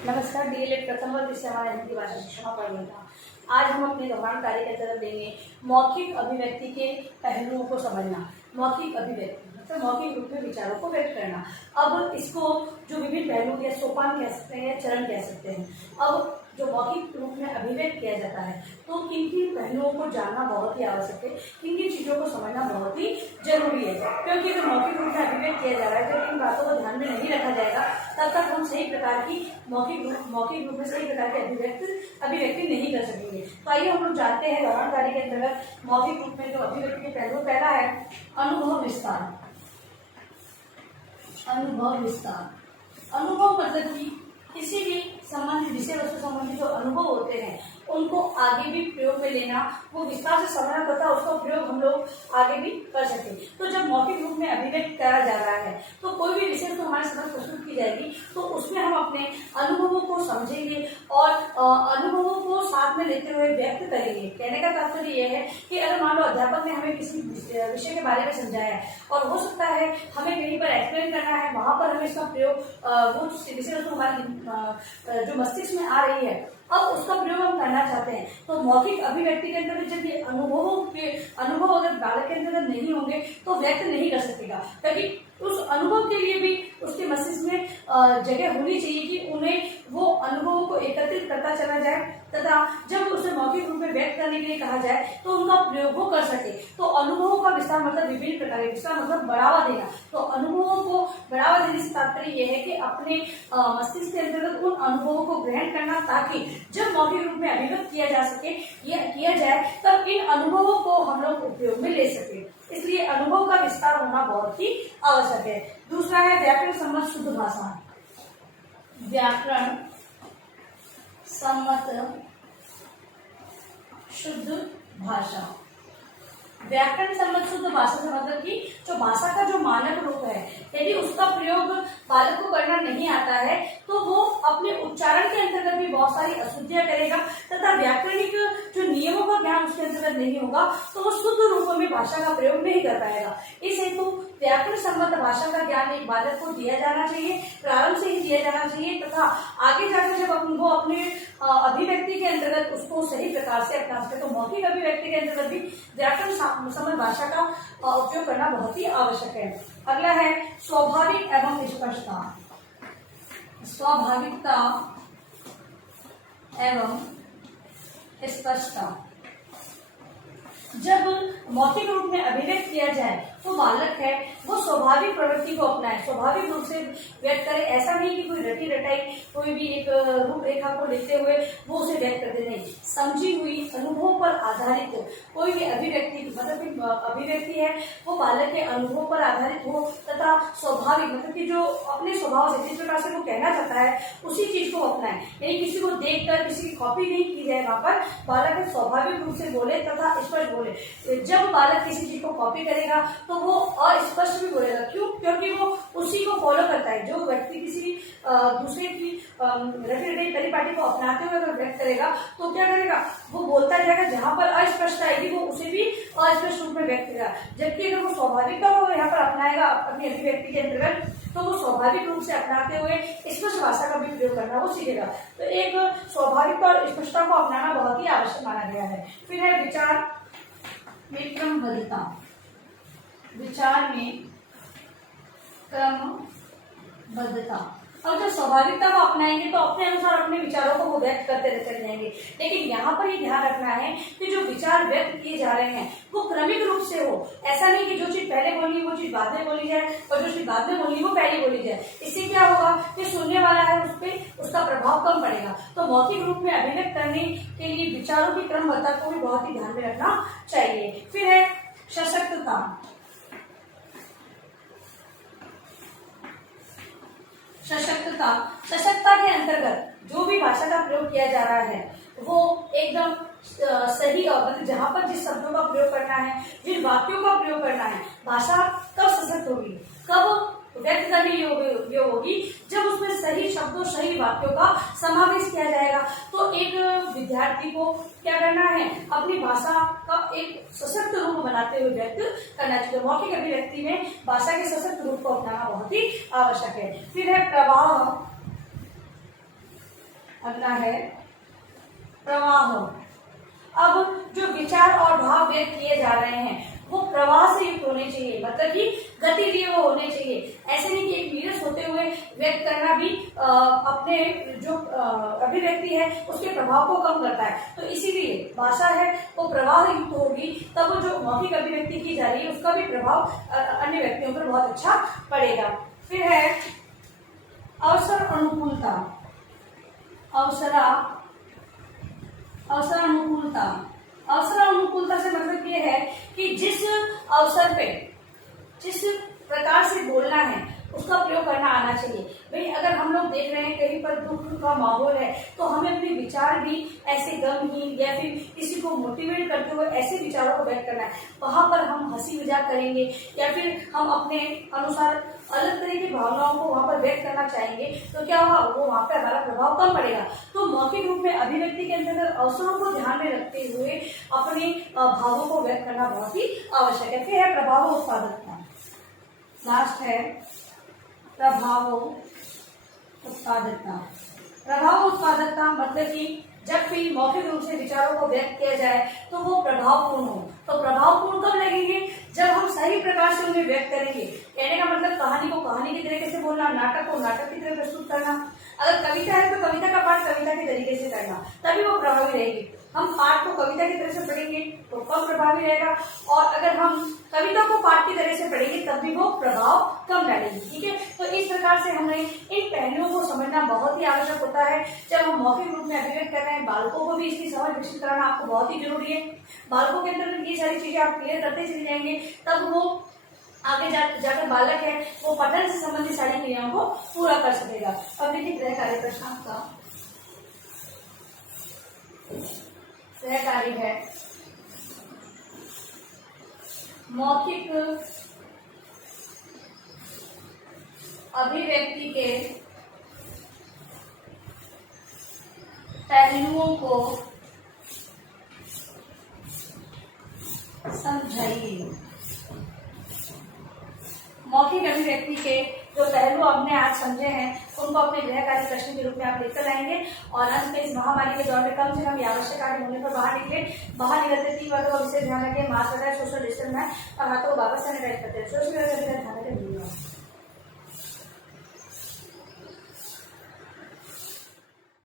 नमस्कार। डीएलएड प्रथम वर्ग विषय हमारा हिंदी भाषा शिक्षण पढ़ था। आज हम अपने दोहरान कार्य के अंतर्गत लेंगे मौखिक अभिव्यक्ति के पहलुओं को समझना। मौखिक अभिव्यक्ति मतलब मौखिक रूप में विचारों को व्यक्त करना। अब इसको जो विभिन्न पहलू या सोपान कह सकते हैं या चरण कह सकते हैं। अब जो मौखिक रूप में अभिव्यक्त किया जाता है तो किन किन पहलुओं को जानना बहुत ही आवश्यक है, किन किन चीजों को समझना बहुत ही जरूरी है, क्योंकि अगर मौखिक रूप में अभिव्यक्त किया जा रहा है तो इन बातों को ध्यान में नहीं रखा जाएगा तब तक हम सही प्रकार की मौखिक रूप में सही प्रकार की अभिव्यक्ति नहीं कर सकेंगे। तो आइए हम लोग जानते हैं दोहरान कार्य के अंतर्गत मौखिक रूप में जो अभिव्यक्ति के पहलू पहला है अनुभव विस्तार। अनुभव विस्तार अनुभव मतलब कि किसी भी संबंधित विषय वस्तु संबंधी जो अनुभव होते हैं उनको आगे भी प्रयोग में लेना, वो विस्तार से समझना तथा उसका प्रयोग हम लोग आगे भी कर सके। तो जब मौखिक रूप में अभिव्यक्त करा जा रहा है तो कोई भी विषय तो हमारे समझ प्रस्तुत की जाएगी तो उसमें हम अपने अनुभवों को समझेंगे और अनुभवों को साथ में लेते हुए व्यक्त करेंगे। कहने का तात्पर्य यह है कि अगर मान लो अध्यापक ने हमें किसी विषय के बारे में समझाया और हो सकता है हमें कहीं पर एक्सप्लेन करना है, वहां पर हमें इसका प्रयोग वो विषय वस्तु हमारे जो मस्तिष्क में आ रही है अब उसका प्रयोग हम करना चाहते हैं। तो मौखिक अभिव्यक्ति के अंदर जब ये अनुभव अगर बालक के अंदर नहीं होंगे तो व्यक्त नहीं कर सकेगा, क्योंकि उस अनुभव के लिए भी उसके मस्तिष्क में जगह होनी चाहिए कि उन्हें वो अनुभवों को एकत्रित करता चला जाए तथा जब उसे मौखिक रूप में व्यक्त करने के लिए कहा जाए तो उनका प्रयोग वो कर सके। तो अनुभवों का विस्तार मतलब विभिन्न प्रकार के विस्तार मतलब बढ़ावा देना। तो अनुभवों को बढ़ावा देने से तात्पर्य यह है कि अपने मस्तिष्क के अंतर्गत उन अनुभवों को ग्रहण करना ताकि जब मौखिक रूप में अभिव्यक्त किया जा सके या किया जाए तब इन अनुभवों को हम लोग उपयोग में ले सके। इसलिए अनुभव का विस्तार होना बहुत ही आवश्यक है। दूसरा है व्याकरण सम्मत शुद्ध भाषा। व्याकरण सम्मत शुद्ध भाषा। व्याकरण सम्मत शुद्ध भाषा से मतलब कि जो भाषा का जो मानक रूप है यदि उसका प्रयोग बालक को करना नहीं आता है तो वो अपने उच्चारण के अंतर्गत भी बहुत सारी अशुद्धियां करेगा तथा व्याकरणिक जो नियमों का ज्ञान उसके अंतर्गत नहीं होगा तो वो शुद्ध रूप में भाषा का प्रयोग नहीं कर पाएगा। इस हेतु व्याकरण सम्मत भाषा का ज्ञान एक बालक को दिया जाना चाहिए, प्रारंभ से ही दिया जाना चाहिए तथा आगे जाकर जब वो अपने अभिव्यक्ति के अंतर्गत उसको सही प्रकार से अपना सके। तो मौखिक अभिव्यक्ति के अंतर्गत भी व्याकरण सम्मत भाषा का उपयोग करना बहुत ही आवश्यक है। अगला है स्वाभाविक एवं स्पष्टता। स्वाभाविकता एवं स्पष्टता। जब मौखिक रूप में अभिव्यक्त किया जाए तो बालक है वो स्वाभाविक प्रवृत्ति को अपनाए, स्वाभाविक रूप से व्यक्त करे। ऐसा नहीं कि कोई रटी रटाई कोई भी एक रूपरेखा को लिखते हुए वो उसे व्यक्त करते नहीं। समझी हुई अनुभव पर आधारित कोई भी अभिव्यक्ति मतलब अभिव्यक्ति है वो बालक के अनुभव पर आधारित हो तथा स्वाभाविक मतलब कि जो अपने स्वभाव से जिस प्रकार से वो कहना चाहता है उसी चीज को अपनाए। यानी किसी को देखकर किसी की कॉपी नहीं की जाए, वहां पर बालक स्वाभाविक रूप से बोले तथा स्पष्ट बोले। जब बालक किसी चीज को कॉपी करेगा तो वो अस्पष्ट भी बोलेगा। क्यों? क्योंकि वो उसी को फॉलो करता है। जो व्यक्ति किसी दूसरे की रटी परिपाटी को अपनाते हुए अगर व्यक्त करेगा तो क्या करेगा वो बोलता जाएगा, जहां पर अस्पष्ट आएगी वो उसे भी अस्पष्ट रूप में व्यक्त करेगा। जबकि अगर वो स्वाभाविकता को यहाँ पर अपनाएगा अपनी अभिव्यक्ति के अंतर्गत तो वो स्वाभाविक रूप से अपनाते हुए स्पष्ट भाषा का भी प्रयोग करना वो सीखेगा। तो एक स्वाभाविकता और स्पष्टता को अपनाना बहुत ही आवश्यक माना गया है। फिर है विचार में क्रमबद्धता। विचार में क्रमबद्धता। और जब स्वाभाविकता को अपनाएंगे तो अपने अनुसार अपने विचारों को वो व्यक्त करते रहते जाएंगे। लेकिन यहाँ पर ये ध्यान रखना है कि जो विचार व्यक्त किए जा रहे हैं वो क्रमिक रूप से हो। ऐसा नहीं कि जो चीज पहले बोलनी वो चीज बाद में बोली जाए और जो चीज बाद में बोलनी वो पहले बोली जाए। इससे क्या होगा कि सुनने वाला है उस पर उसका प्रभाव कम पड़ेगा। तो मौखिक रूप में अभिव्यक्त करने के लिए विचारों की क्रमबद्धता को भी बहुत ही ध्यान में रखना चाहिए। फिर है सशक्तता। सशक्तता के अंतर्गत जो भी भाषा का प्रयोग किया जा रहा है वो एकदम सही और मतलब जहां पर जिस शब्दों का प्रयोग करना है, जिन वाक्यों का प्रयोग करना है, भाषा कब सशक्त होगी, कब व्यक्त करने योग्य होगी, जब उसमें सही शब्दों सही वाक्यों का समावेश किया जाएगा। तो एक विद्यार्थी को क्या करना है अपनी भाषा का एक सशक्त रूप बनाते हुए व्यक्त करना चाहिए। मौखिक अभिव्यक्ति में भाषा के सशक्त रूप को अपनाना बहुत ही आवश्यक है। फिर है प्रवाह अगला है प्रवाह। अब जो विचार और भाव व्यक्त किए जा रहे हैं वो प्रवाह से युक्त होने चाहिए, मतलब कि गतिशील वो होने चाहिए। ऐसे नहीं कि एक नीरस होते हुए व्यक्त करना भी अपने जो अभिव्यक्ति है उसके प्रभाव को कम करता है। तो इसीलिए भाषा है वो प्रवाह युक्त होगी, तब वो जो मौखिक अभिव्यक्ति की जा रही है उसका भी प्रभाव अन्य व्यक्तियों पर बहुत अच्छा पड़ेगा। फिर है अवसर अनुकूलता। अवसर अनुकूलता। अवसर अनुकूलता से मतलब ये है कि जिस अवसर पे जिस प्रकार से बोलना है उसका प्रयोग करना आना चाहिए। भाई अगर हम लोग देख रहे हैं कहीं पर दुख का माहौल है तो हमें अपने विचार भी ऐसे गमहीन या फिर किसी को मोटिवेट करते हुए ऐसे विचारों को व्यक्त करना है। वहां पर हम हंसी मजाक करेंगे या फिर हम अपने अनुसार अलग तरह की भावनाओं को वहां पर व्यक्त करना चाहेंगे तो क्या होगा, वो वहां पर हमारा प्रभाव कम पड़ेगा। तो मौखिक रूप में अभिव्यक्ति के अंतर्गत अवसरों को ध्यान में रखते हुए अपने भावों को व्यक्त करना बहुत ही आवश्यक है। फिर है प्रभाव उत्पादकता। लास्ट है प्रभाव उत्पादकता। प्रभाव उत्पादकता मतलब कि जब भी मौखिक रूप से विचारों को व्यक्त किया जाए तो वो प्रभावपूर्ण हो। तो प्रभावपूर्ण कब लगेंगे, जब हम सही प्रकार से उन्हें व्यक्त करेंगे। कहने का मतलब कहानी को कहानी की तरीके से बोलना, नाटक को नाटक की तरह प्रस्तुत करना। अगर कविता है तो कविता का पाठ कविता के तरीके से करना, तभी वो प्रभावी रहेगी। हम पाठ को कविता की तरह से पढ़ेंगे तो कम प्रभावी रहेगा, और अगर हम कविता को पाठ की तरह से पढ़ेंगे तब भी वो प्रभाव कम डालेगी। ठीक है, तो इस प्रकार से हमें इन पहलुओं को समझना बहुत ही आवश्यक होता है जब हम मौखिक रूप में अभिव्यक्त कर रहे हैं। बालकों को भी इसकी समझ विकसित कराना आपको बहुत ही जरूरी है। बालकों के अंदर ये सारी चीजें आप क्लियर करते चले जाएंगे तब वो आगे जाकर बालक है वो पठन से संबंधित सारी क्रियाओं को पूरा कर सकेगा। अब देखिए गृह कार्य प्रश्न आपका गृह कार्य है मौखिक अभिव्यक्ति के पहलुओं को समझाइए। मौखिक अभिव्यक्ति के जो पहलू आपने आज समझे हैं उनको अपने गृह कार्य प्रश्न के रूप में आप लेकर आएंगे, और अंत में इस महामारी के दौर में कम से कम आवश्यक कार्य होने पर बाहर निकलते 3 बातों का विशेष ध्यान रखें। मास्क लगाए, सोशल डिस्टेंस में और हाथों को वापस सैनिटाइज करते हैं। सोशल ध्यान रखें।